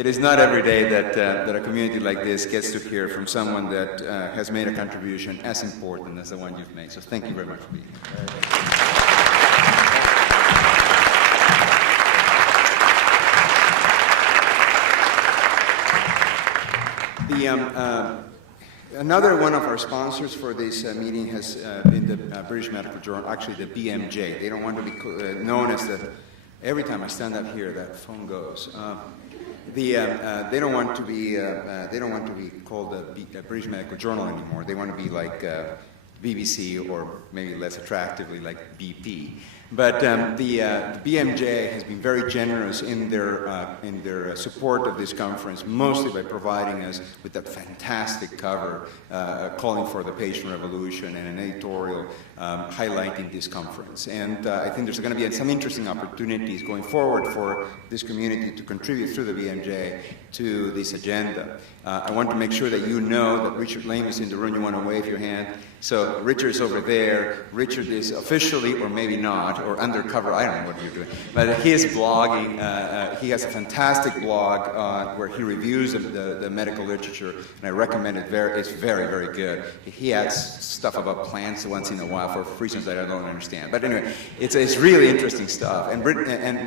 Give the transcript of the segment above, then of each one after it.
it is not every day that a community like this gets to hear from someone that has made a contribution as important as the one you've made. So thank you very much for being here. Another one of our sponsors for this meeting has been the British Medical Journal, actually the BMJ. They don't want to be known as the, every time I stand up here, that phone goes. They don't want to be called the British Medical Journal anymore. They want to be like BBC, or maybe less attractively like BP. But the BMJ has been very generous in their support of this conference, mostly by providing us with that fantastic cover calling for the patient revolution and an editorial highlighting this conference. And I think there's going to be some interesting opportunities going forward for this community to contribute through the BMJ to this agenda. I want to make sure that you know that Richard Lame is in the room. You want to wave your hand. So Richard's over there. Richard is officially, or maybe not, or undercover, I don't know what you're doing, but he is blogging. He has a fantastic blog where he reviews the medical literature, and I recommend it. It's very, very good. He adds stuff about plants once in a while for reasons that I don't understand. But anyway, it's really interesting stuff. And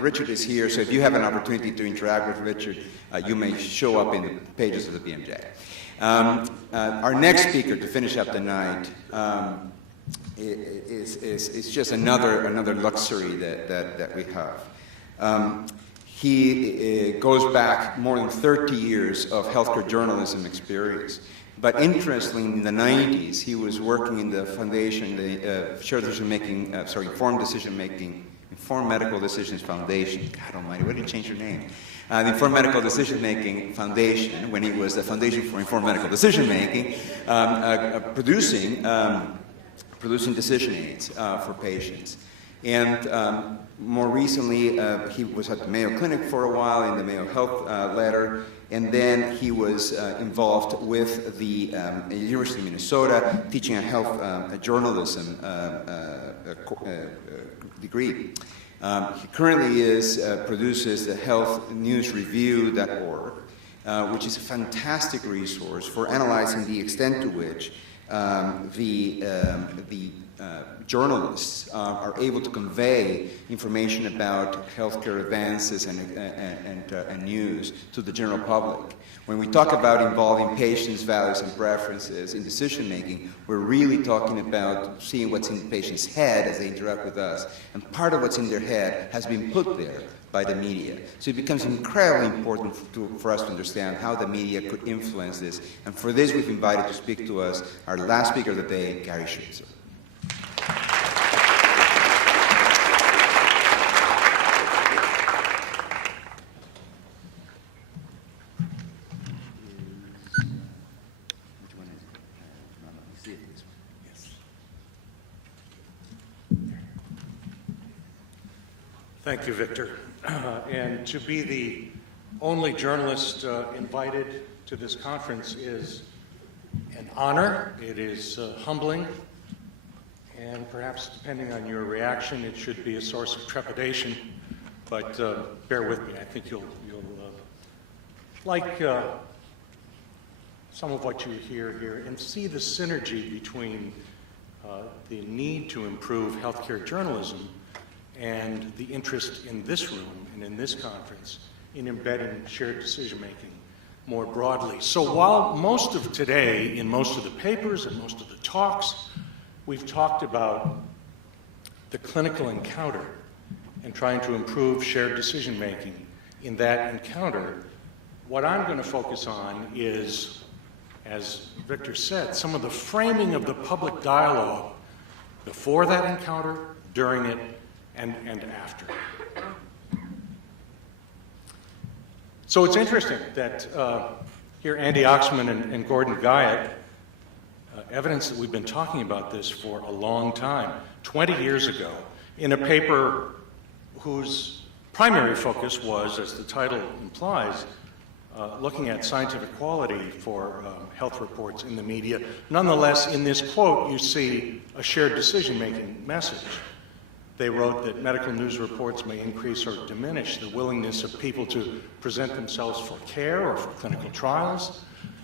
Richard is here, so if you have an opportunity to interact with Richard, you may show up in the pages of the BMJ. Our next speaker to finish up the night is just another luxury that we have. He goes back more than 30 years of healthcare journalism experience. But interestingly, in the 90s, he was working in the foundation, the Informed Medical Decisions Foundation. God almighty, why did you change your name? The Informed Medical Decision Making Foundation, when he was the Foundation for Informed Medical Decision Making, producing decision aids for patients. And more recently, he was at the Mayo Clinic for a while in the Mayo Health Letter, and then he was involved with the University of Minnesota, teaching a health journalism degree. He currently produces the healthnewsreview.org, which is a fantastic resource for analyzing the extent to which the journalists are able to convey information about healthcare advances and news to the general public. When we talk about involving patients' values and preferences in decision making, we're really talking about seeing what's in the patient's head as they interact with us. And part of what's in their head has been put there by the media. So it becomes incredibly important for us to understand how the media could influence this. And for this, we've invited to speak to us our last speaker of the day, Gary Schwitzer. Thank you, Victor. And to be the only journalist invited to this conference is an honor. It is humbling, and perhaps depending on your reaction, it should be a source of trepidation. But bear with me. I think you'll like some of what you hear here and see the synergy between the need to improve healthcare journalism and the interest in this room and in this conference in embedding shared decision-making more broadly. So while most of today, in most of the papers and most of the talks, we've talked about the clinical encounter and trying to improve shared decision-making in that encounter, what I'm going to focus on is, as Victor said, some of the framing of the public dialogue before that encounter, during it, and after. So it's interesting that here Andy Oxman and Gordon Guyatt, evidence that we've been talking about this for a long time, 20 years ago, in a paper whose primary focus was, as the title implies, looking at scientific quality for health reports in the media. Nonetheless, in this quote, you see a shared decision-making message. They wrote that medical news reports may increase or diminish the willingness of people to present themselves for care or for clinical trials,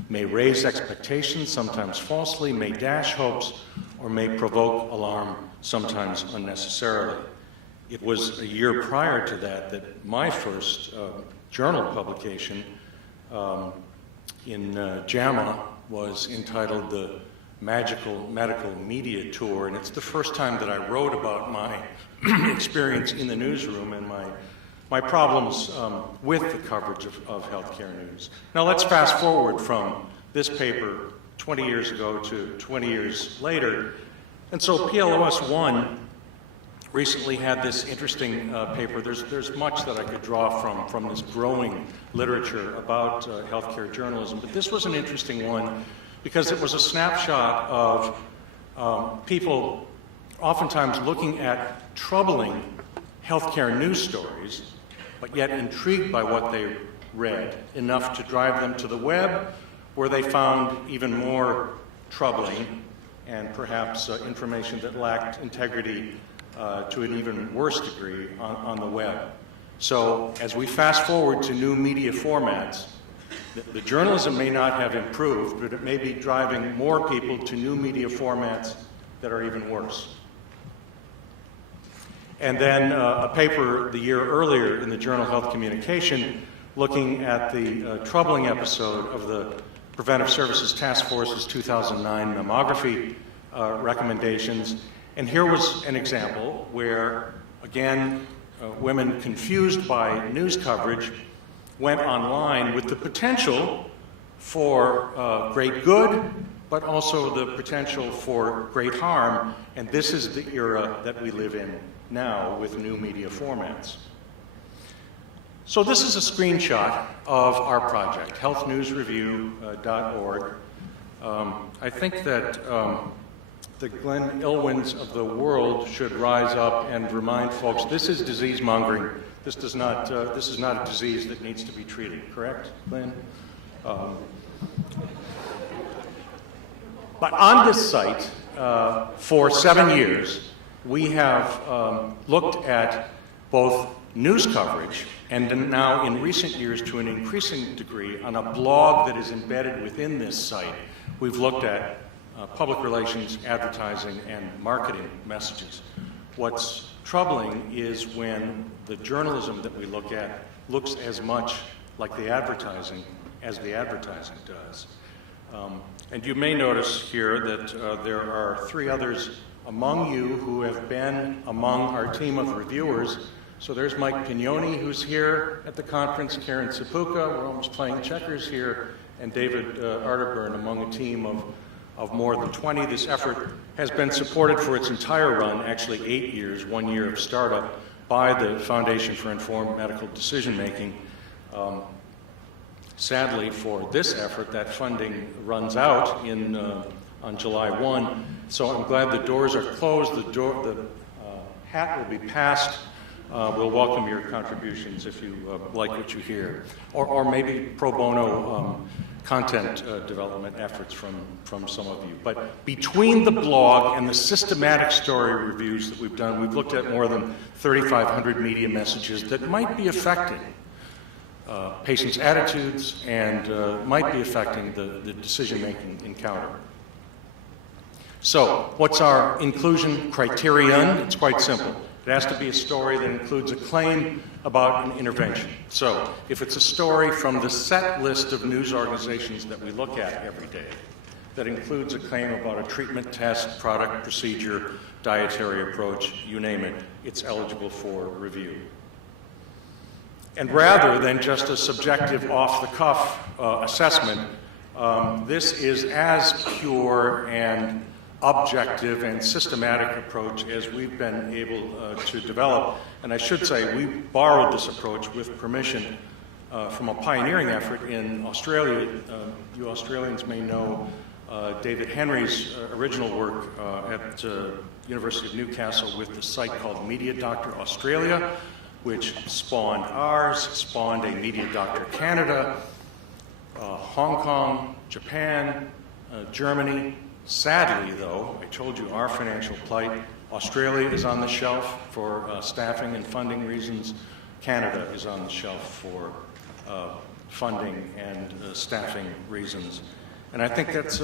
may raise expectations, sometimes falsely, may dash hopes, or may provoke alarm, sometimes unnecessarily. It was a year prior to that my first journal publication in JAMA was entitled The Magical Medical Media Tour, and it's the first time that I wrote about my experience in the newsroom and my problems with the coverage of healthcare news. Now let's fast forward from this paper 20 years ago to 20 years later. And so PLOS 1 recently had this interesting paper. There's much that I could draw from this growing literature about healthcare journalism, but this was an interesting one because it was a snapshot of people oftentimes looking at troubling healthcare news stories, but yet intrigued by what they read enough to drive them to the web, where they found even more troubling and perhaps information that lacked integrity to an even worse degree on the web. So as we fast forward to new media formats, the journalism may not have improved, but it may be driving more people to new media formats that are even worse. And then a paper the year earlier in the journal Health Communication looking at the troubling episode of the Preventive Services Task Force's 2009 mammography recommendations. And here was an example where, again, women confused by news coverage went online with the potential for great good, but also the potential for great harm. And this is the era that we live in now with new media formats. So this is a screenshot of our project, healthnewsreview.org. I think that the Glenn Ilwins of the world should rise up and remind folks this is disease mongering. This is not a disease that needs to be treated, correct, Glenn? But on this site, for 7 years, we have looked at both news coverage and now in recent years to an increasing degree on a blog that is embedded within this site. We've looked at public relations, advertising, and marketing messages. What's troubling is when the journalism that we look at looks as much like the advertising as the advertising does. And you may notice here that there are 3 others among you who have been among our team of reviewers. So there's Mike Pignoni, who's here at the conference, Karen Sepuka, we're almost playing checkers here, and David Arterburn among a team of more than 20. This effort has been supported for its entire run, actually 8 years, 1 year of startup, by the Foundation for Informed Medical Decision Making. Sadly, for this effort, that funding runs out on July 1, so I'm glad the doors are closed. The hat will be passed. We'll welcome your contributions if you like what you hear, or maybe pro bono content development efforts from some of you. But between the blog and the systematic story reviews that we've done, we've looked at more than 3,500 media messages that might be affecting patients' attitudes and might be affecting the decision-making encounter. So, what's our inclusion criterion? It's quite simple. It has to be a story that includes a claim about an intervention. So, if it's a story from the set list of news organizations that we look at every day, that includes a claim about a treatment, test, product, procedure, dietary approach, you name it, it's eligible for review. And rather than just a subjective, off-the-cuff assessment, this is as pure and objective and systematic approach as we've been able to develop. And I should say we borrowed this approach with permission from a pioneering effort in Australia. You Australians may know David Henry's original work at University of Newcastle with the site called Media Doctor Australia, which spawned ours, spawned a Media Doctor Canada, Hong Kong, Japan, Germany. Sadly, though, I told you our financial plight, Australia is on the shelf for staffing and funding reasons. Canada is on the shelf for funding and staffing reasons. And I think this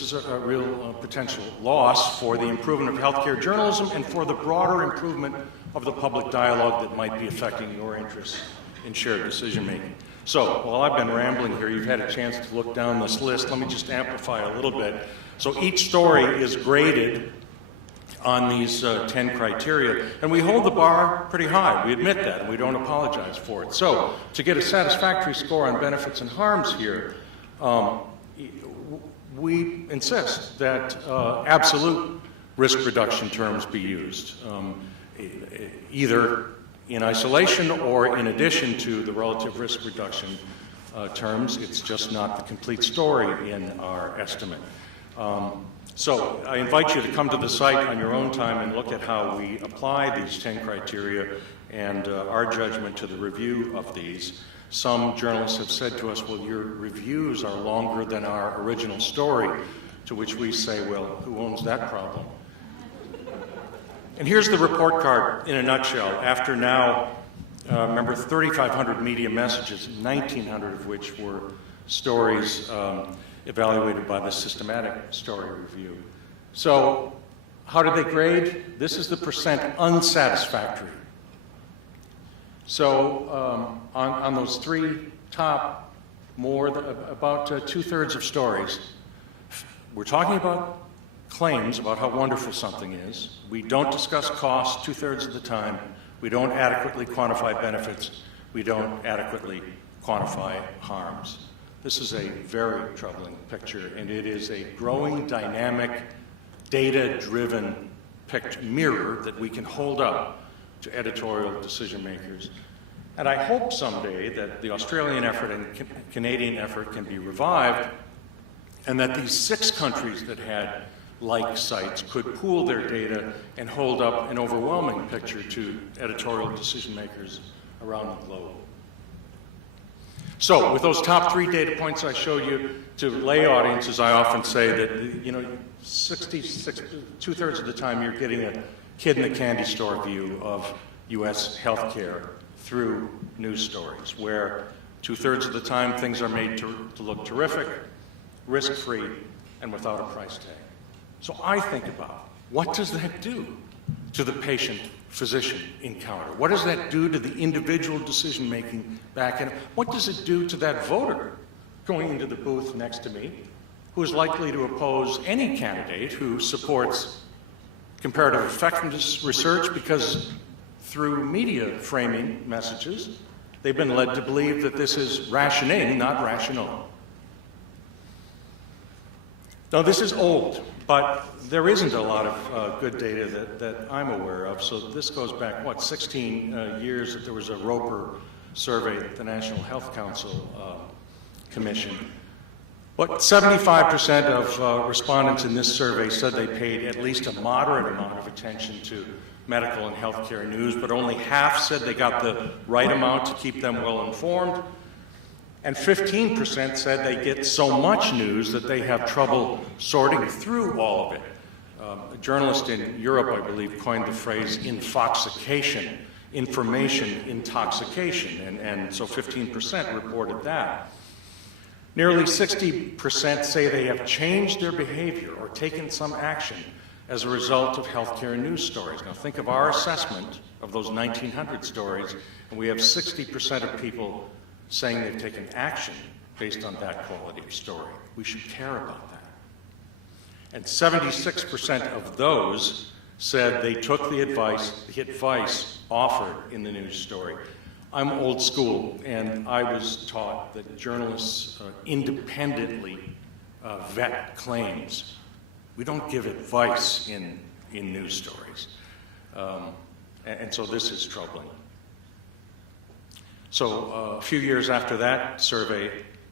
is a real potential loss for the improvement of healthcare journalism and for the broader improvement of the public dialogue that might be affecting your interests in shared decision making. So, while I've been rambling here, you've had a chance to look down this list. Let me just amplify a little bit. So each story is graded on these 10 criteria, and we hold the bar pretty high. We admit that, and we don't apologize for it. So, to get a satisfactory score on benefits and harms here, we insist that absolute risk reduction terms be used, either in isolation or in addition to the relative risk reduction terms. It's just not the complete story in our estimate. So I invite you to come to the site on your own time and look at how we apply these 10 criteria and our judgment to the review of these. Some journalists have said to us, well, your reviews are longer than our original story, to which we say, well, who owns that problem? And here's the report card in a nutshell. After now, remember, 3,500 media messages, 1,900 of which were stories evaluated by the systematic story review. So how did they grade? This is the percent unsatisfactory. So on those three top, about 2/3 of stories, we're talking about claims about how wonderful something is. We don't discuss costs 2/3 of the time. We don't adequately quantify benefits. We don't adequately quantify harms. This is a very troubling picture, and it is a growing, dynamic, data-driven mirror that we can hold up to editorial decision makers. And I hope someday that the Australian effort and Canadian effort can be revived, and that these 6 countries that had like sites could pool their data and hold up an overwhelming picture to editorial decision makers around the globe. So, with those top 3 data points I showed you, to lay audiences, I often say that, 2/3 of the time you're getting a kid in the candy store view of U.S. healthcare through news stories, where 2/3 of the time things are made to look terrific, risk-free, and without a price tag. So I think about, what does that do to the patient-physician encounter? What does that do to the individual decision-making back end? What does it do to that voter going into the booth next to me, who is likely to oppose any candidate who supports comparative effectiveness research because through media framing messages, they've been led to believe that this is rationing, not rational. Now, this is old, but there isn't a lot of good data that I'm aware of. So this goes back, 16 years that there was a Roper survey that the National Health Council commissioned. But 75% of respondents in this survey said they paid at least a moderate amount of attention to medical and healthcare news, but only half said they got the right amount to keep them well informed. And 15% said they get so much news that they have trouble sorting through all of it. A journalist in Europe, I believe, coined the phrase infoxication, information intoxication, and so 15% reported that. Nearly 60% say they have changed their behavior or taken some action as a result of healthcare news stories. Now think of our assessment of those 1,900 stories, and we have 60% of people saying they've taken action based on that quality of story. We should care about that. And 76% of those said they took the advice offered in the news story. I'm old school, and I was taught that journalists independently vet claims. We don't give advice in news stories. And so this is troubling. So a few years after that survey,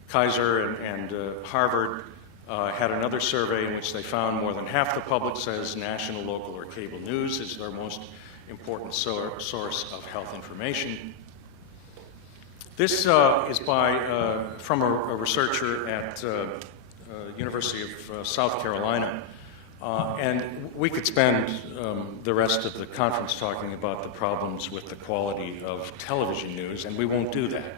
Kaiser and Harvard had another survey in which they found more than half the public says national, local, or cable news is their most important source of health information. This is from a researcher at University of South Carolina And we could spend the rest of the conference talking about the problems with the quality of television news, and we won't do that.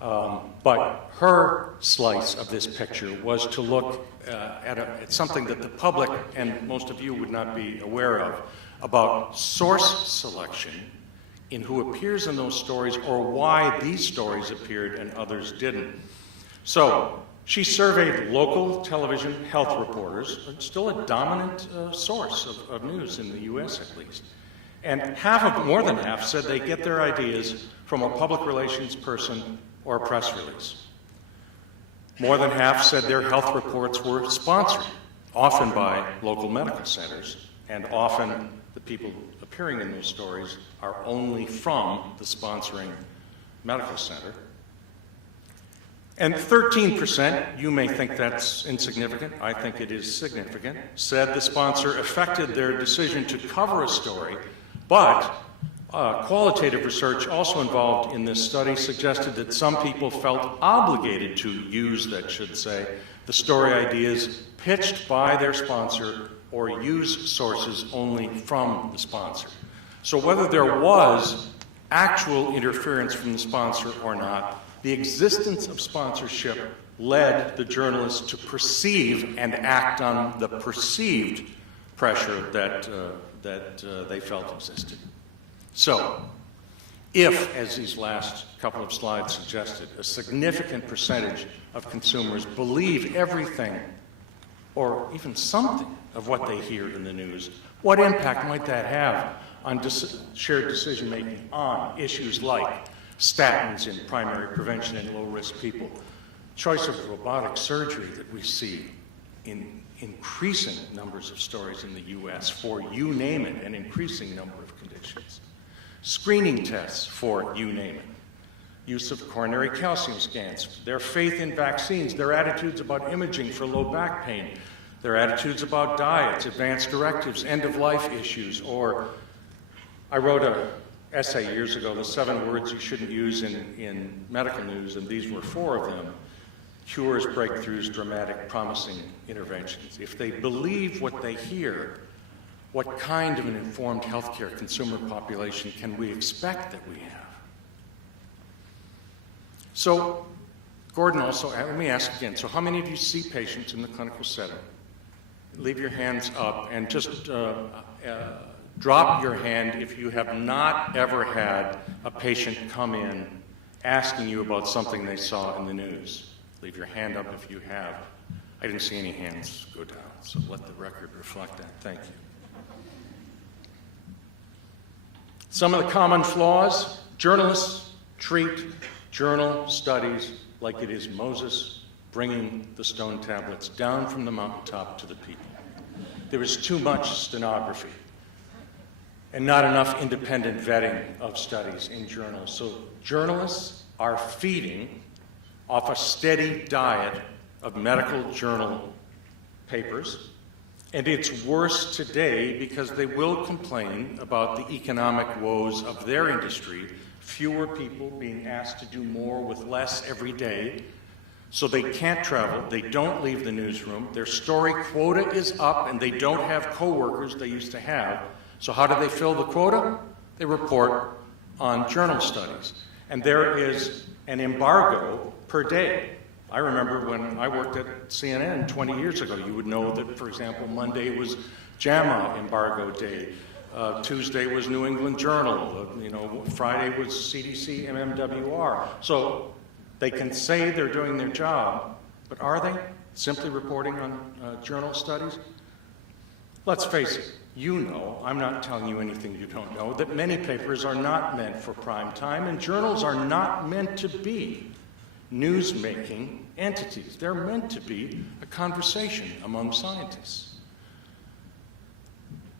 But her slice of this picture was to look at something that the public and most of you would not be aware of, about source selection in who appears in those stories or why these stories appeared and others didn't. So she surveyed local television health reporters, still a dominant source of news in the US at least. And more than half said they get their ideas from a public relations person or a press release. More than half said their health reports were sponsored, often by local medical centers, and often the people appearing in those stories are only from the sponsoring medical center. And 13%, you may think that's insignificant, I think it is significant, said the sponsor affected their decision to cover a story, but qualitative research also involved in this study suggested that some people felt obligated to use, that should say, the story ideas pitched by their sponsor or use sources only from the sponsor. So whether there was actual interference from the sponsor or not, the existence of sponsorship led the journalists to perceive and act on the perceived pressure that they felt existed. So, if, as these last couple of slides suggested, a significant percentage of consumers believe everything or even something of what they hear in the news, what impact might that have on shared decision-making on issues like statins in primary prevention in low-risk people, choice of robotic surgery that we see in increasing numbers of stories in the US for you name it, an increasing number of conditions, screening tests for you name it, use of coronary calcium scans, their faith in vaccines, their attitudes about imaging for low back pain, their attitudes about diets, advance directives, end-of-life issues, or I wrote an essay years ago, the 7 words you shouldn't use in medical news, and these were 4 of them: cures, breakthroughs, dramatic, promising interventions. If they believe what they hear, what kind of an informed healthcare consumer population can we expect that we have? So, Gordon also, let me ask again, so how many of you see patients in the clinical setting? Leave your hands up and just drop your hand if you have not ever had a patient come in asking you about something they saw in the news. Leave your hand up if you have. I didn't see any hands go down, so let the record reflect that. Thank you. Some of the common flaws: journalists treat journal studies like it is Moses bringing the stone tablets down from the mountaintop to the people. There is too much stenography and not enough independent vetting of studies in journals. So journalists are feeding off a steady diet of medical journal papers, and it's worse today because they will complain about the economic woes of their industry, fewer people being asked to do more with less every day, so they can't travel, they don't leave the newsroom, their story quota is up, and they don't have coworkers they used to have. So how do they fill the quota? They report on journal studies. And there is an embargo per day. I remember when I worked at CNN 20 years ago, you would know that, for example, Monday was JAMA embargo day. Tuesday was New England Journal. Friday was CDC MMWR. So they can say they're doing their job, but are they simply reporting on journal studies? Let's face it, you know, I'm not telling you anything you don't know, that many papers are not meant for prime time, and journals are not meant to be news-making entities. They're meant to be a conversation among scientists.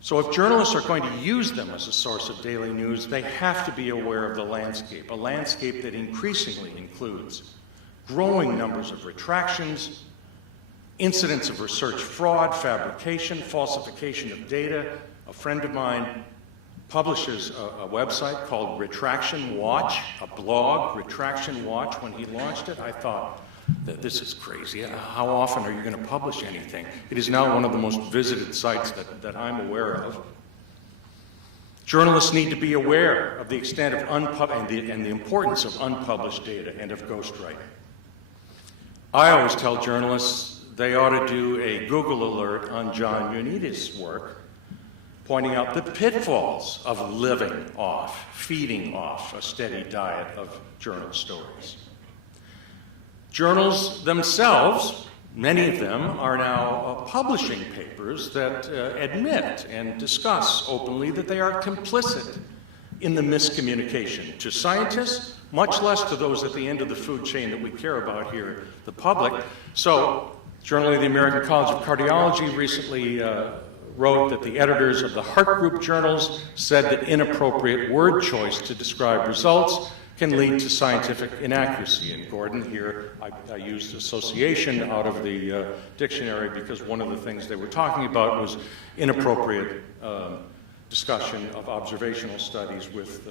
So if journalists are going to use them as a source of daily news, they have to be aware of the landscape, a landscape that increasingly includes growing numbers of retractions, incidents of research fraud, fabrication, falsification of data. A friend of mine publishes a website called Retraction Watch, a blog, Retraction Watch. When he launched it, I thought, This is crazy. How often are you going to publish anything? It is now one of the most visited sites that I'm aware of. Journalists need to be aware of the extent of and the importance of unpublished data and of ghostwriting. I always tell journalists they ought to do a Google alert on John Ioannidis' work, pointing out the pitfalls of living off, feeding off a steady diet of journal stories. Journals themselves, many of them, are now publishing papers that admit and discuss openly that they are complicit in the miscommunication to scientists, much less to those at the end of the food chain that we care about here, the public. So, Journal of the American College of Cardiology recently wrote that the editors of the Heart Group journals said that inappropriate word choice to describe results can lead to scientific inaccuracy. And Gordon, here I used association out of the dictionary because one of the things they were talking about was inappropriate discussion of observational studies with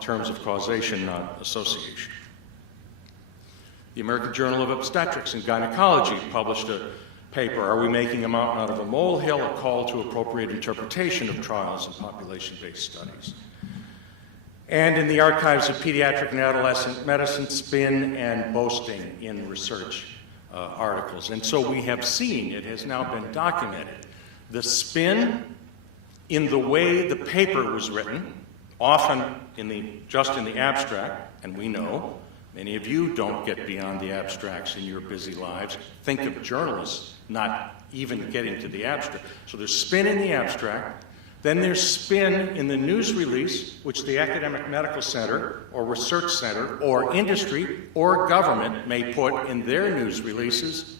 terms of causation, not association. The American Journal of Obstetrics and Gynecology published a paper, Are We Making a Mountain Out of a Molehill? A Call to Appropriate Interpretation of Trials and Population-Based Studies. And in the Archives of Pediatric and Adolescent Medicine, spin and boasting in research articles. And so we have seen, it has now been documented, the spin in the way the paper was written, often just in the abstract, and we know many of you don't get beyond the abstracts in your busy lives. Think of journalists not even getting to the abstract. So there's spin in the abstract, then there's spin in the news release, which the academic medical center or research center or industry or government may put in their news releases.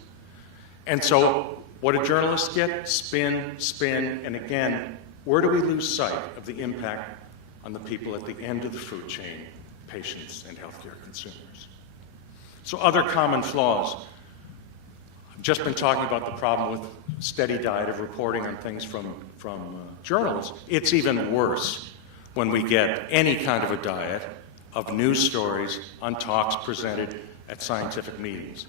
And so what do journalists get? Spin, spin, and again, where do we lose sight of the impact on the people at the end of the food chain, patients and healthcare consumers? So other common flaws. I've just been talking about the problem with steady diet of reporting on things from journals. It's even worse when we get any kind of a diet of news stories on talks presented at scientific meetings.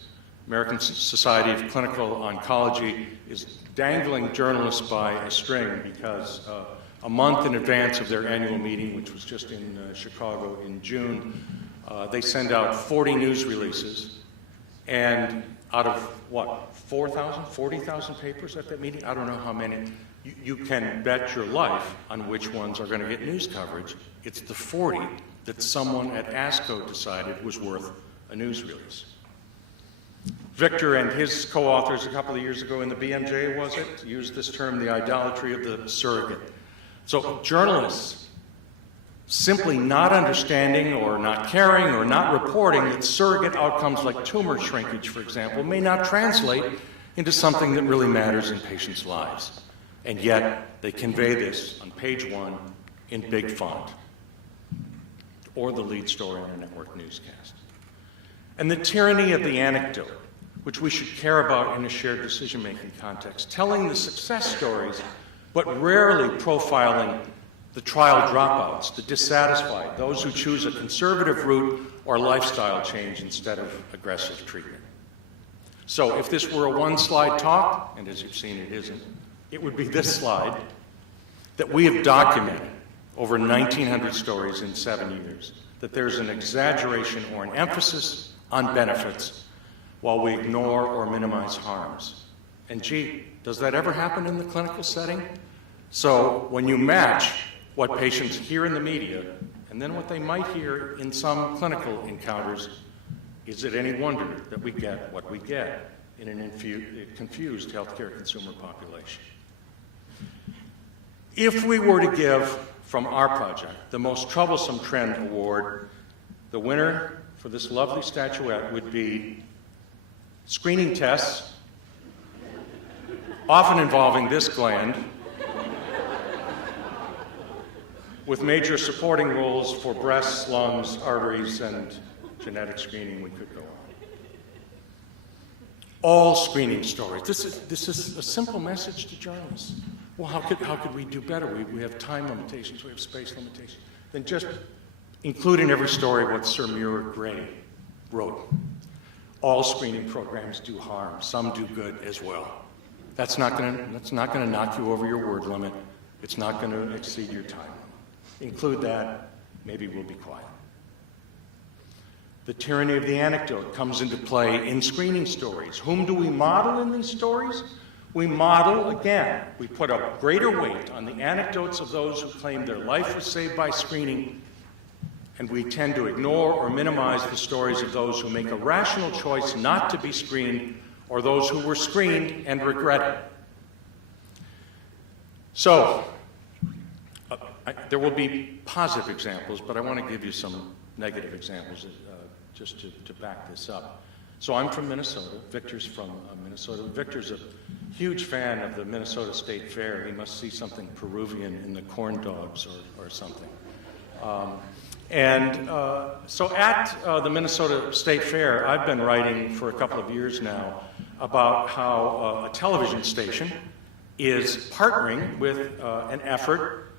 American Society of Clinical Oncology is dangling journalists by a string because a month in advance of their annual meeting, which was just in Chicago in June, they send out 40 news releases, and out of, 40,000 papers at that meeting? I don't know how many. You can bet your life on which ones are going to get news coverage. It's the 40 that someone at ASCO decided was worth a news release. Victor and his co-authors a couple of years ago in the BMJ, was it, used this term, the idolatry of the surrogate. So journalists simply not understanding or not caring or not reporting that surrogate outcomes like tumor shrinkage, for example, may not translate into something that really matters in patients' lives. And yet they convey this on page 1 in big font, or the lead story on a network newscast. And the tyranny of the anecdote, which we should care about in a shared decision-making context, telling the success stories, but rarely profiling the trial dropouts, the dissatisfied, those who choose a conservative route or lifestyle change instead of aggressive treatment. So if this were a one-slide talk, and as you've seen it isn't, it would be this slide that we have documented over 1,900 stories in 7 years, that there's an exaggeration or an emphasis on benefits while we ignore or minimize harms. And gee, does that ever happen in the clinical setting? So when you match what patients hear in the media and then what they might hear in some clinical encounters, is it any wonder that we get what we get in an confused healthcare consumer population? If we were to give, from our project, the most troublesome trend award, the winner for this lovely statuette would be screening tests, often involving this gland, with major supporting roles for breasts, lungs, arteries, and genetic screening. We could go on. All screening stories. This is a simple message to journalists. Well, how could we do better? We have time limitations, we have space limitations. Then just include in every story what Sir Muir Gray wrote. all screening programs do harm. Some do good as well. That's not going to knock you over your word limit. It's not going to exceed your time limit. Include that, maybe we'll be quiet. The tyranny of the anecdote comes into play in screening stories. Whom do we model in these stories? We model, again, we put a greater weight on the anecdotes of those who claim their life was saved by screening, and we tend to ignore or minimize the stories of those who make a rational choice not to be screened, or those who were screened and regret it. So, there will be positive examples, but I want to give you some negative examples just to back this up. So I'm from Minnesota. Victor's from Minnesota. Victor's a huge fan of the Minnesota State Fair. He must see something Peruvian in the corn dogs or something. So at the Minnesota State Fair, I've been writing for a couple of years now about how a television station is partnering with an effort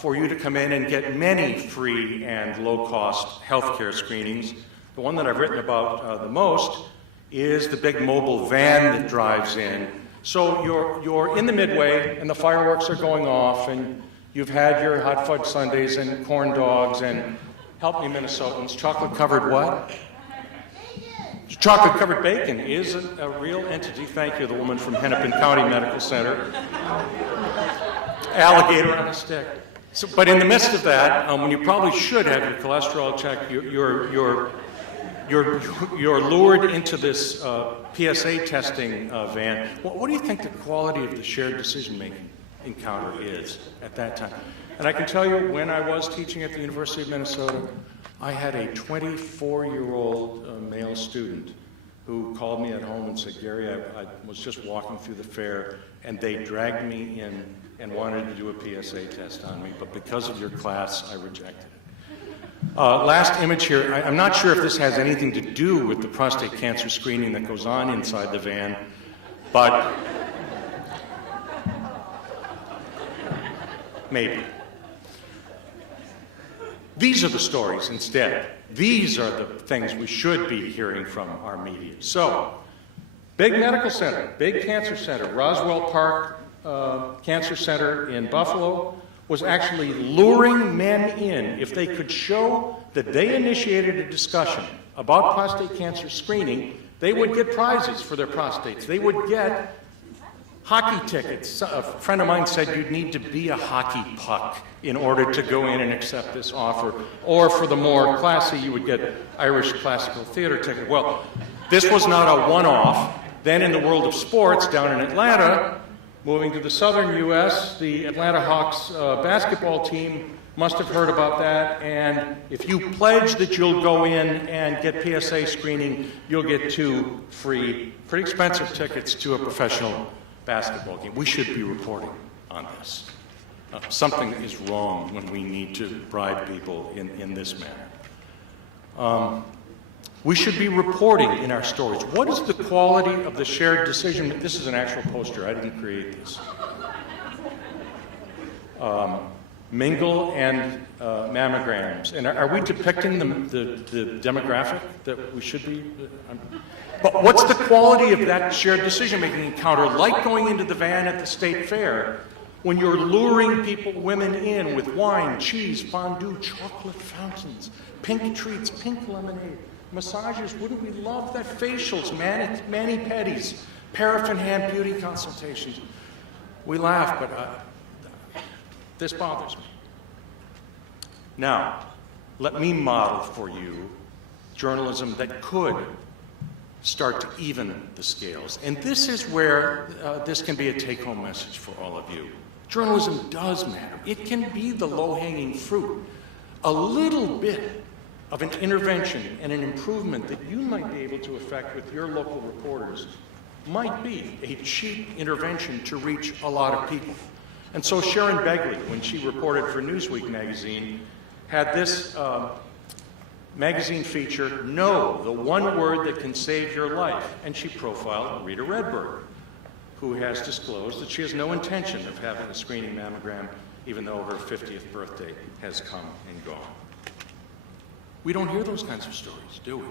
for you to come in and get many free and low-cost healthcare screenings. The one that I've written about the most is the big mobile van that drives in. So you're in the midway, and the fireworks are going off, and you've had your hot fudge sundaes and corn dogs, and help me, Minnesotans, chocolate-covered what? Chocolate-covered bacon is a real entity. Thank you, the woman from Hennepin County Medical Center. Alligator on a stick. So, but in the midst of that, when you probably should have your cholesterol checked, you're lured into this PSA testing van. What do you think the quality of the shared decision-making encounter is at that time? And I can tell you, when I was teaching at the University of Minnesota, I had a 24-year-old male student who called me at home and said, Gary, I was just walking through the fair, and they dragged me in and wanted to do a PSA test on me, but because of your class, I rejected it. Last image here, I'm not sure if this has anything to do with the prostate cancer screening that goes on inside the van, but maybe. These are the stories instead. These are the things we should be hearing from our media. So, big medical center, big cancer center, Roswell Park Cancer Center in Buffalo was actually luring men in. If they could show that they initiated a discussion about prostate cancer screening, they would get prizes for their prostates. They would get hockey tickets. A friend of mine said you'd need to be a hockey puck in order to go in and accept this offer. Or for the more classy, you would get Irish classical theater ticket. Well, this was not a one-off. Then in the world of sports, down in Atlanta, moving to the southern U.S., the Atlanta Hawks basketball team must have heard about that, and if you pledge that you'll go in and get PSA screening, you'll get 2 free, pretty expensive tickets to a professional basketball game. We should be reporting on this. Something is wrong when we need to bribe people in this manner. We should be reporting in our stories. What is the quality of the shared decision? This is an actual poster. I didn't create this. Mingle and mammograms. And are we depicting the demographic that we should be? But what's the quality of that shared decision-making encounter, like going into the van at the state fair, when you're luring people, women in with wine, cheese, fondue, chocolate fountains, pink treats, pink lemonade, massages? Wouldn't we love that? Facials, mani-pedis, paraffin hand beauty consultations. We laugh, but this bothers me. Now, let me model for you journalism that could start to even the scales. And this is where this can be a take-home message for all of you. Journalism does matter. It can be the low-hanging fruit. A little bit of an intervention and an improvement that you might be able to effect with your local reporters might be a cheap intervention to reach a lot of people. And so Sharon Begley, when she reported for Newsweek magazine, had this magazine feature, "No, the one word that can save your life." And she profiled Rita Redberg, who has disclosed that she has no intention of having a screening mammogram, even though her 50th birthday has come and gone. We don't hear those kinds of stories, do we?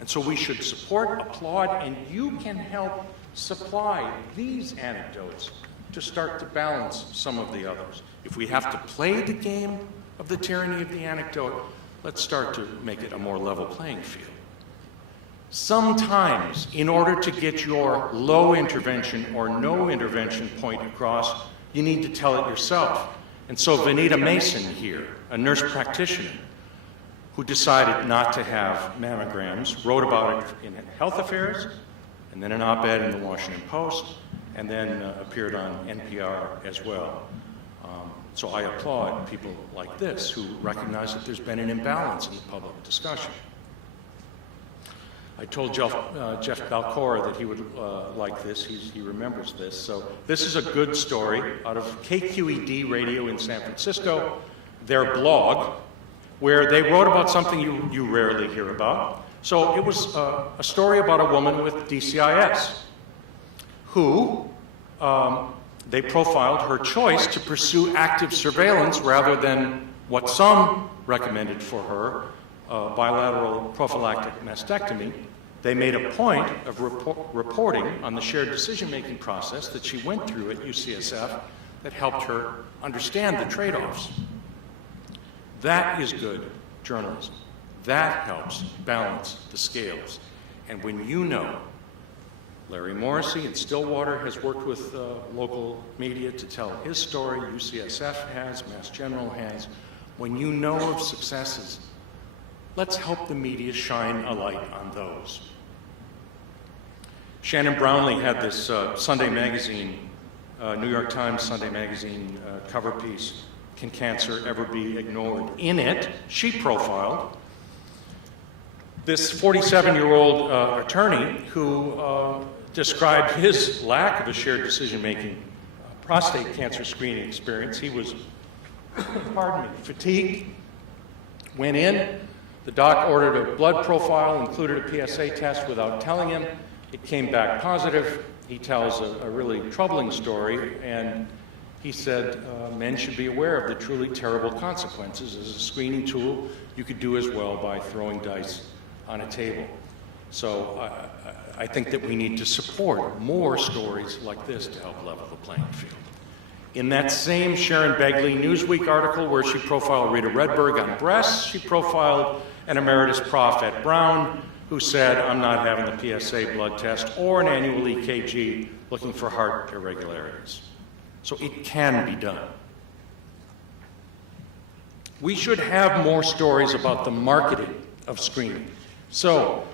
And so we should support, applaud, and you can help supply these anecdotes to start to balance some of the others. If we have to play the game of the tyranny of the anecdote, let's start to make it a more level playing field. Sometimes, in order to get your low intervention or no intervention point across, you need to tell it yourself. And so Vanita Mason here, a nurse practitioner, who decided not to have mammograms, wrote about it in Health Affairs, and then an op-ed in the Washington Post, and then appeared on NPR as well. So I applaud people like this who recognize that there's been an imbalance in the public discussion. I told Jeff Balcora that he would like this. He remembers this. So this is a good story out of KQED Radio in San Francisco, their blog, where they wrote about something you rarely hear about. So it was a story about a woman with DCIS who they profiled her choice to pursue active surveillance rather than what some recommended for her, bilateral prophylactic mastectomy. They made a point of reporting on the shared decision-making process that she went through at UCSF that helped her understand the trade-offs. That is good journalism. That helps balance the scales. And when you know Larry Morrissey in Stillwater has worked with local media to tell his story, UCSF has, Mass General has, when you know of successes, let's help the media shine a light on those. Shannon Brownlee had this Sunday magazine, New York Times Sunday magazine cover piece, Can Cancer Ever Be Ignored? In it, she profiled this 47-year-old attorney who described his lack of a shared decision-making prostate cancer screening experience. He was, fatigued, went in, the doc ordered a blood profile, included a PSA test without telling him. It came back positive. He tells a really troubling story, and he said men should be aware of the truly terrible consequences. As a screening tool, you could do as well by throwing dice on a table. So I think that we need to support more stories like this to help level the playing field. In that same Sharon Begley Newsweek article where she profiled Rita Redberg on breasts, she profiled an emeritus prof at Brown who said, I'm not having the PSA blood test or an annual EKG looking for heart irregularities. So it can be done. We should have more stories about the marketing of screening. So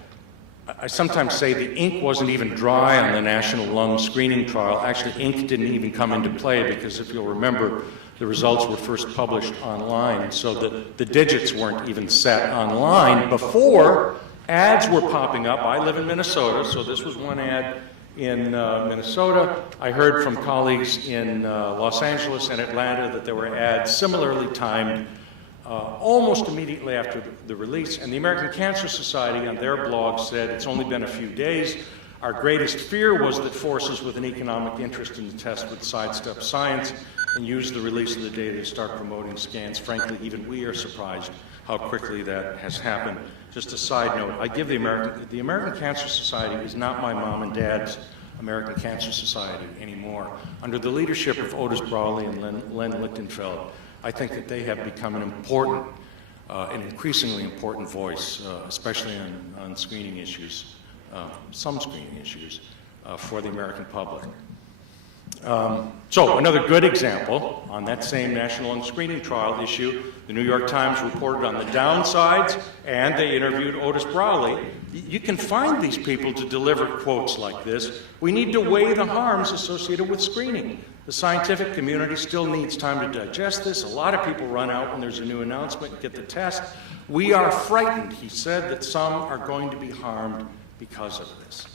I sometimes say the ink wasn't even dry on the National Lung Screening Trial. Actually, ink didn't even come into play because if you'll remember, the results were first published online, so that the digits weren't even set online before ads were popping up. I live in Minnesota, so this was one ad in Minnesota. I heard from colleagues in Los Angeles and Atlanta that there were ads similarly timed almost immediately after the release. And the American Cancer Society on their blog said, it's only been a few days. Our greatest fear was that forces with an economic interest in the test would sidestep science and use the release of the data to start promoting scans. Frankly, even we are surprised how quickly that has happened. Just a side note, I give the American Cancer Society is not my mom and dad's American Cancer Society anymore. Under the leadership of Otis Brawley and Len Lichtenfeld, I think that they have become an important, an increasingly important voice, especially on screening issues, some screening issues, for the American public. So another good example on that same National Lung Screening Trial issue, the New York Times reported on the downsides and they interviewed Otis Brawley. You can find these people to deliver quotes like this. We need to weigh the harms associated with screening. The scientific community still needs time to digest this. A lot of people run out when there's a new announcement and get the test. We are frightened, he said, that some are going to be harmed because of this.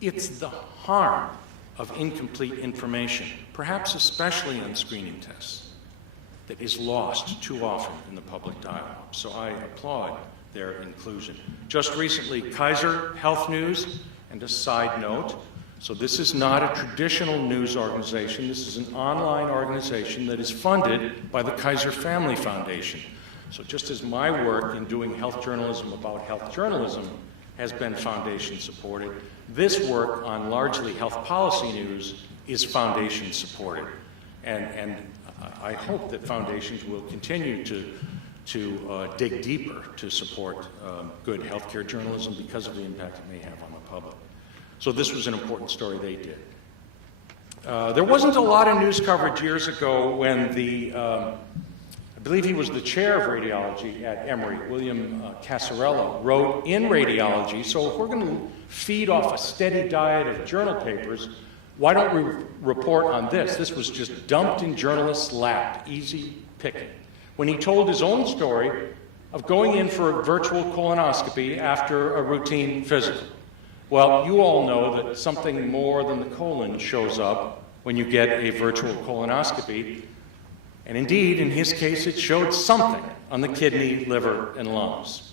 It's the harm of incomplete information, perhaps especially on screening tests, that is lost too often in the public dialogue. So I applaud their inclusion. Just recently, Kaiser Health News, and a side note, so this is not a traditional news organization, this is an online organization that is funded by the Kaiser Family Foundation. So just as my work in doing health journalism about health journalism has been foundation supported. This work on largely health policy news is foundation supported. And I hope that foundations will continue to dig deeper to support good healthcare journalism because of the impact it may have on the public. So this was an important story they did. There wasn't a lot of news coverage years ago when I believe he was the chair of radiology at Emory, William Casarella, wrote in Radiology, so if we're going to feed off a steady diet of journal papers, why don't we report on this? This was just dumped in journalists' lap, easy picking. When he told his own story of going in for a virtual colonoscopy after a routine physical. Well, you all know that something more than the colon shows up when you get a virtual colonoscopy. And indeed, in his case, it showed something on the kidney, liver, and lungs.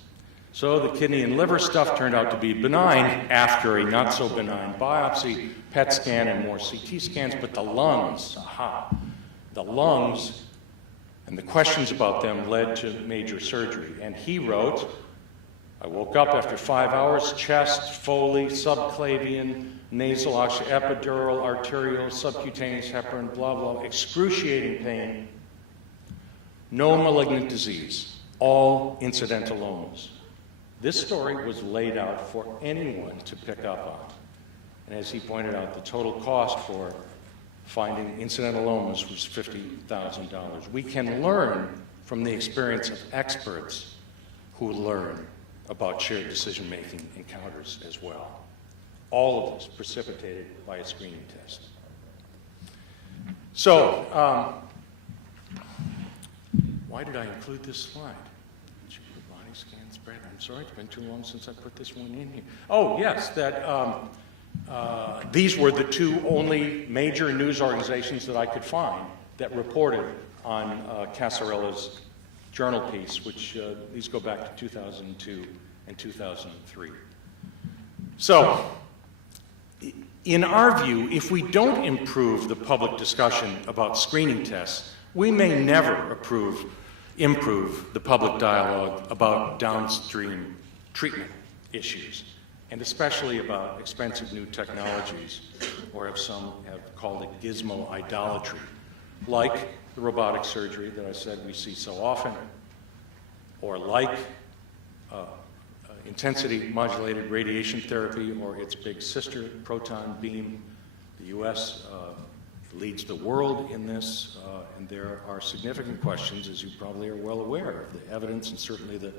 So the kidney and liver stuff turned out to be benign after a not-so-benign biopsy, PET scan, and more CT scans, but the lungs, the lungs and the questions about them led to major surgery. And he wrote, I woke up after 5 hours, chest, Foley, subclavian, nasal, epidural, arterial, subcutaneous heparin, blah, blah, excruciating pain, no malignant disease, all incidentalomas. This story was laid out for anyone to pick up on. And as he pointed out, the total cost for finding incidentalomas was $50,000. We can learn from the experience of experts who learn about shared decision-making encounters as well. All of this precipitated by a screening test. So, why did I include this slide? Body scan spread. I'm sorry, it's been too long since I put this one in here. Oh, yes, that these were the two only major news organizations that I could find that reported on Casarella's journal piece, which these go back to 2002 and 2003. So, in our view, if we don't improve the public discussion about screening tests, we may never improve the public dialogue about downstream treatment issues, and especially about expensive new technologies, or as some have called it, gizmo idolatry, like the robotic surgery that I said we see so often, or like intensity modulated radiation therapy or its big sister, proton beam. The U.S. Leads the world in this, and there are significant questions, as you probably are well aware, of the evidence and certainly the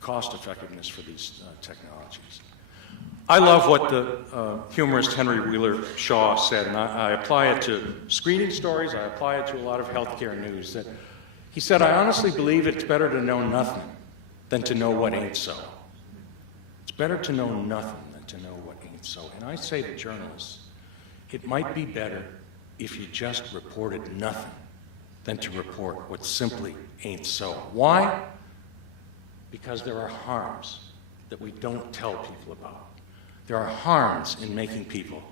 cost effectiveness for these technologies. I love what the humorist Henry Wheeler Shaw said, and I apply it to screening stories, I apply it to a lot of healthcare news, that he said, I honestly believe it's better to know nothing than to know what ain't so. It's better to know nothing than to know what ain't so. And I say to journalists, it might be better if you just reported nothing than to report what simply ain't so. Why? Because there are harms that we don't tell people about. There are harms in making people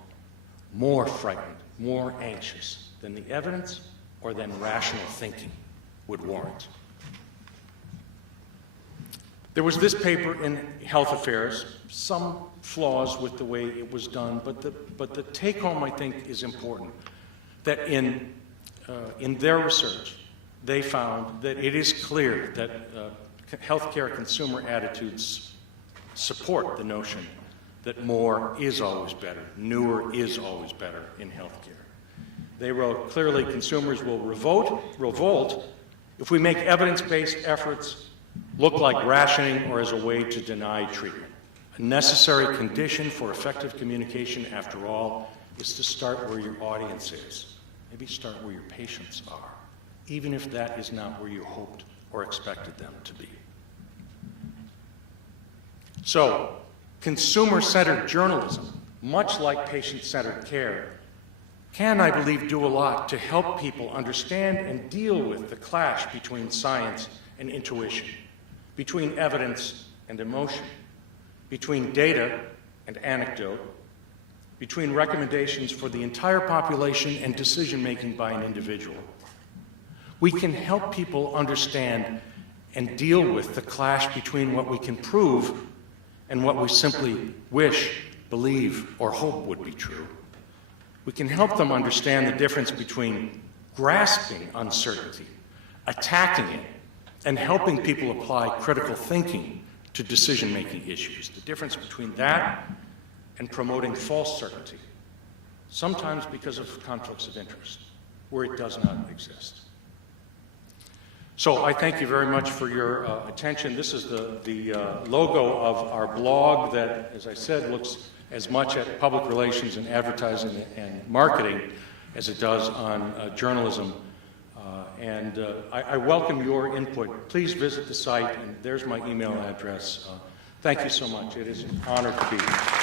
more frightened, more anxious than the evidence or than rational thinking would warrant. There was this paper in Health Affairs, some flaws with the way it was done, but the take-home, I think, is important. That in their research, they found that it is clear that healthcare consumer attitudes support the notion that more is always better, newer is always better in healthcare. They wrote, clearly consumers will revolt if we make evidence-based efforts look like rationing or as a way to deny treatment. A necessary condition for effective communication, after all, is to start where your audience is. Maybe start where your patients are, even if that is not where you hoped or expected them to be. So, consumer-centered journalism, much like patient-centered care, can, I believe, do a lot to help people understand and deal with the clash between science and intuition, between evidence and emotion, between data and anecdote, between recommendations for the entire population and decision-making by an individual. We can help people understand and deal with the clash between what we can prove and what we simply wish, believe, or hope would be true. We can help them understand the difference between grasping uncertainty, attacking it, and helping people apply critical thinking to decision-making issues. The difference between that and promoting false certainty, sometimes because of conflicts of interest, where it does not exist. So I thank you very much for your attention. This is the logo of our blog that, as I said, looks as much at public relations and advertising and marketing as it does on journalism. I welcome your input. Please visit the site, and there's my email address. Thank you so much. It is an honor to be here.